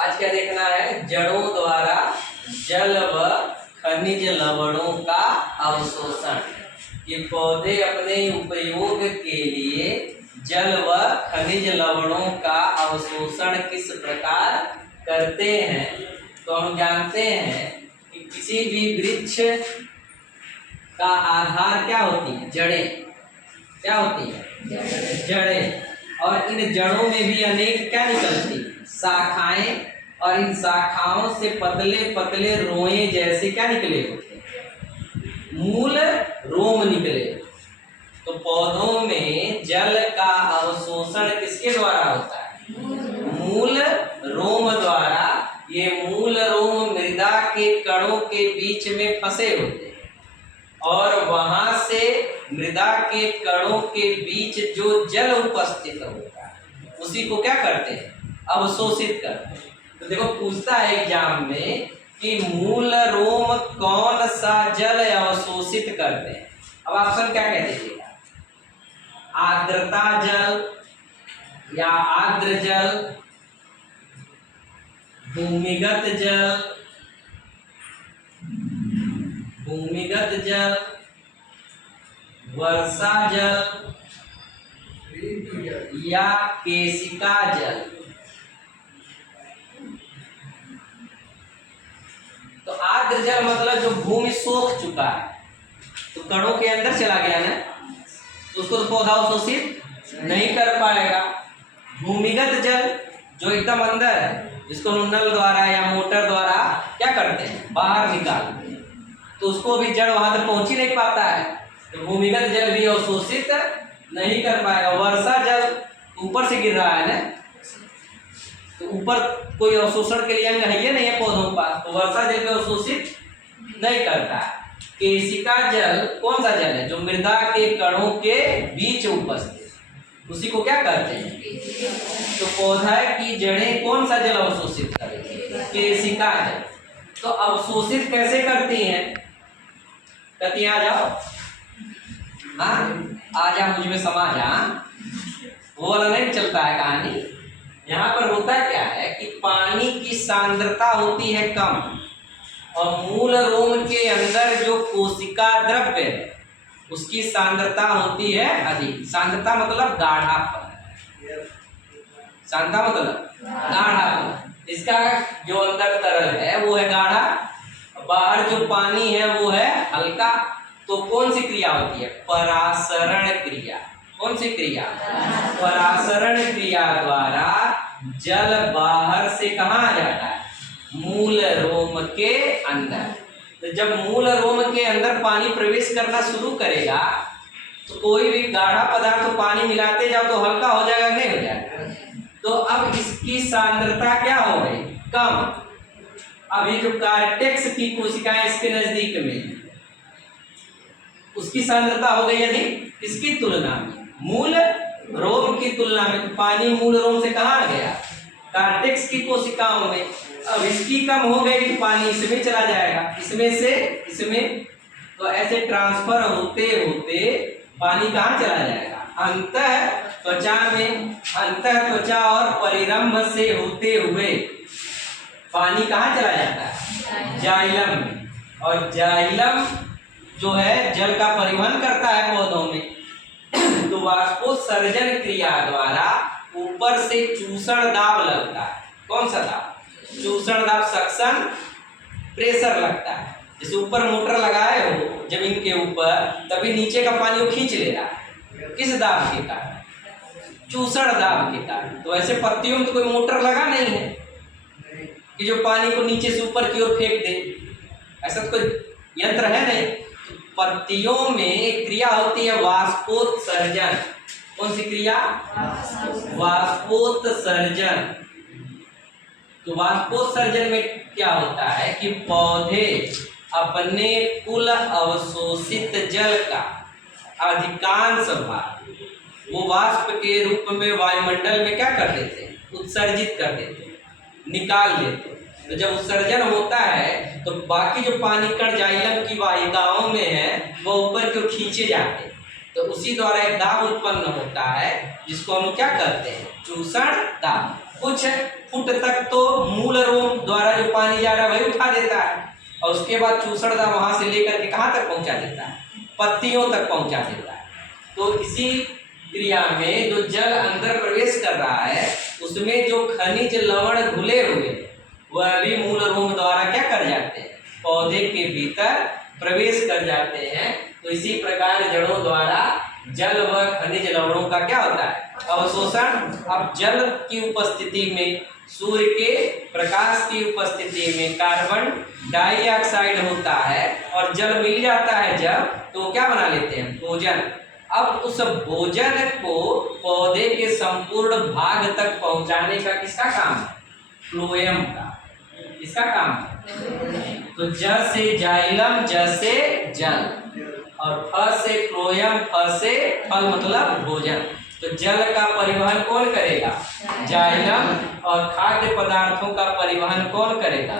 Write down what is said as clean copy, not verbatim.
आज क्या देखना है? जड़ों द्वारा जल व खनिज लवणों का अवशोषण। ये पौधे अपने उपयोग के लिए जल व खनिज लवणों का अवशोषण किस प्रकार करते हैं। तो हम जानते हैं कि किसी भी वृक्ष का आधार क्या होती है? जड़ें। क्या होती है? जड़ें। और इन जड़ों में भी अनेक क्या निकलती है? शाखाएं। और इन शाखाओं से पतले पतले रोए जैसे क्या निकले होते हैं? मूल रोम निकले। तो पौधों में जल का अवशोषण किसके द्वारा होता है? मूल रोम द्वारा। ये मूल रोम मृदा के कणों के बीच में फंसे होते हैं और वहां से मृदा के कणों के बीच जो जल उपस्थित होता है उसी को क्या करते हैं? अवशोषित करते हैं। तो देखो पूछता है एग्जाम में कि मूल रोम कौन सा जल अवशोषित करते हैं। अब ऑप्शन क्या कह दीजिएगा? आर्द्रता जल या आर्द्र जल, भूमिगत जल, भूमिगत जल, वर्षा जल या केशिका जल। तो आर्द्र जल मतलब जो भूमि सोख चुका है तो कणों के अंदर चला गया ना, उसको तो पौधा अवशोषित नहीं कर पाएगा। भूमिगत जल जो एकदम अंदर है, जिसको नल द्वारा या मोटर द्वारा क्या करते हैं? बाहर निकालते हैं, तो उसको भी जड़ वहां तक पहुंच ही नहीं पाता है, तो भूमिगत जल भी अवशोषित नहीं कर पाएगा। वर्षा जल ऊपर से गिर रहा है ना, तो ऊपर कोई अवशोषण के लिए अंग है ही नहीं है पौधों के पास, तो वर्षा जल को अवशोषित नहीं करता है। केशिका जल कौन सा जल है? जो मृदा के कणों के बीच उपस्थित, उसी को क्या करते हैं? तो पौधा की जड़ें कौन सा जल अवशोषित करती है? केशिका जल। तो अवशोषित कैसे करती हैं? कहती आ जाओ, हाँ आ जा, मुझ में समा जा, वो वाला नहीं चलता है कहानी। यहाँ पर होता क्या है कि पानी की सांद्रता होती है कम और मूल रोम के अंदर जो कोशिका द्रव्य है उसकी सांद्रता होती है अधिक। सांद्रता मतलब गाढ़ापन। सांद्रता मतलब गाढ़ापन। इसका जो अंदर तरल है वो है गाढ़ा, बाहर जो पानी है वो है हल्का। तो कौन सी क्रिया होती है? परासरण क्रिया। कौन सी क्रिया? परासरण क्रिया द्वारा जल बाहर से कहाँ आ जाता है? मूल रोम के अंदर। तो जब मूल रोम के अंदर पानी प्रवेश करना शुरू करेगा तो कोई भी गाढ़ा पदार्थ तो पानी मिलाते जाओ तो हल्का हो जाएगा, नहीं हो जाएगा? तो अब इसकी सांद्रता क्या हो गई? कम। अभी जो कार्टेक्स की कोशिकाएं इसके नजदीक में, उसकी सांद्रता हो गई अधिक। किसकी तुलना में? मूल रोम की तुलना में। तो पानी मूल रोम से कहाँ गया? कार्टेक्स की कोशिकाओं में। अब इसकी कम हो गई तो पानी इसमें चला जाएगा, इसमें से इसमें। तो ऐसे ट्रांसफर होते होते पानी कहाँ चला जाएगा? अंतः त्वचा में। अंतः त्वचा और परिरंभ से होते हुए पानी कहाँ चला जाता है? जाइलम में। और जाइलम जो है जल का परिवहन करता है पौधों में। तो वाष्पोत्सर्जन क्रिया द्वारा ऊपर से चूसण दाब लगता है। कौन सा दाब? चूसण दाब, सक्शन प्रेशर लगता है। जैसे ऊपर मोटर लगाए हो जमीन के ऊपर, तभी नीचे का पानी वो खींच ले रहा है। किस दाब के कारण? चूसण दाब के कारण। तो ऐसे पत्तियों में तो कोई मोटर लगा नहीं है कि जो पानी को नीचे से ऊपर की ओर फेंक दे, ऐसा तो कोई यंत्र है नहीं। तो पत्तियों में एक क्रिया होती है वाष्पोत्सर्जन। कौन सी क्रिया? वाष्पोत्सर्जन। तो वाष्पोत्सर्जन में क्या होता है कि पौधे अपने कुल अवशोषित जल का अधिकांश भाग वो वाष्प के रूप में वायुमंडल में क्या कर देते हैं? उत्सर्जित कर देते हैं, निकाल लेते हैं। तो जब उत्सर्जन होता है तो बाकी जो पानी कण जाइलम की वाहिकाओं में है वो ऊपर की ओर खींचे जाते हैं। तो उसी द्वारा एक दाब उत्पन्न होता है जिसको हम क्या कहते हैं? चूसण दाब। कुछ फुट तक तो मूल रोम द्वारा जो पानी जा रहा है वही उठा देता है, और उसके बाद चूसड़दा वहां से लेकर के कहाँ तक पहुंचा देता है, पत्तियों तक पहुंचा देता है। तो इसी क्रिया में जो जल अंदर प्रवेश कर रहा है उसमें जो खनिज लवण घुले हुए वह भी मूल रोम द्वारा क्या कर जाते हैं, पौधे के भीतर प्रवेश कर जाते हैं। तो इसी प्रकार जड़ों द्वारा जल व खनिज लवणों का क्या होता है, अवशोषण। अब जल की उपस्थिति में, सूर्य के प्रकाश की उपस्थिति में कार्बन डाइऑक्साइड होता है और जल मिल जाता है जब, तो क्या बना लेते हैं, भोजन। अब उस भोजन को पौधे के संपूर्ण भाग तक पहुंचाने का किसका काम है, फ्लोएम का। इसका काम है। तो ज से जाइलम, ज से जल, और फ से फ्लोएम, फ से फल मतलब भोजन। तो जल का परिवहन कौन करेगा, जाइलम, और खाद्य पदार्थों का परिवहन कौन करेगा,